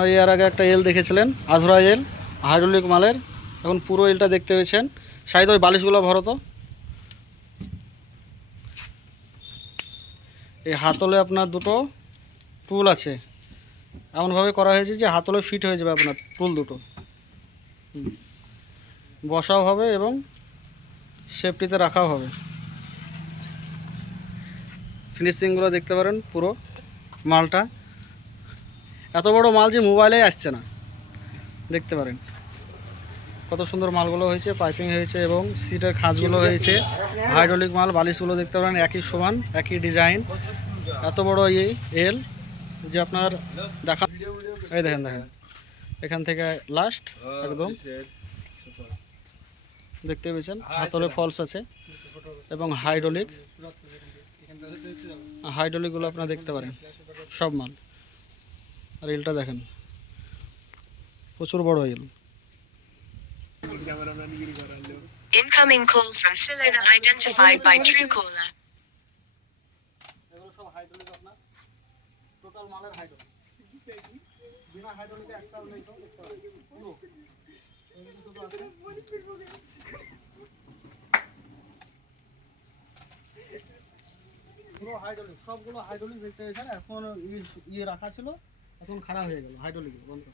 এর আগে একটা এল দেখেছিলেন আধুরা এল হাইড্রোলিক মালের, এখন পুরো এলটা দেখতে পেয়েছেন। শায়দ ওই বালিশগুলো ভরো তো। এই হাতলে আপনার দুটো টুল আছে, এমনভাবে করা হয়েছে যে হাতলে ফিট হয়ে যাবে আপনার টুল দুটো, বসাও হবে এবং সেফটিতে রাখাও হবে। ফিনিশিংগুলো দেখতে পারেন, পুরো মালটা এত বড় মাল যে মোবাইলে আসছে না, দেখতে পারেন কত সুন্দর মালগুলো হয়েছে, পাইপিং হয়েছে এবং সিটের খাঁজগুলো হয়েছে হাইড্রোলিক মাল। বালিশগুলো দেখতে পারেন একই সমান, একই ডিজাইন। এত বড় এই এল যে আপনার দেখা, এই দেখেন দেখেন এখান থেকে লাস্ট একদম দেখতে পেয়েছেন। হাতলে ফলস আছে এবং হাইড্রোলিকগুলো আপনারা দেখতে পারেন সব মাল। আর এলটা দেখেন প্রচুর বড় এল। Incoming call from Selena identified by Truecaller. এগুলো সব হাইড্রোলিক, আপনার টোটাল মালের হাইড্রোলিক, বিনা হাইড্রোলিকে একটাও নেই তো, দেখতে পারেন পুরো পুরো হাইড্রোলিক, সবগুলো হাইড্রোলিক দেখতে পেয়েছেন। এখন ইয়ে রাখা ছিল, এখন খারাপ হয়ে গেল হাইড্রোলিক বন্ধ।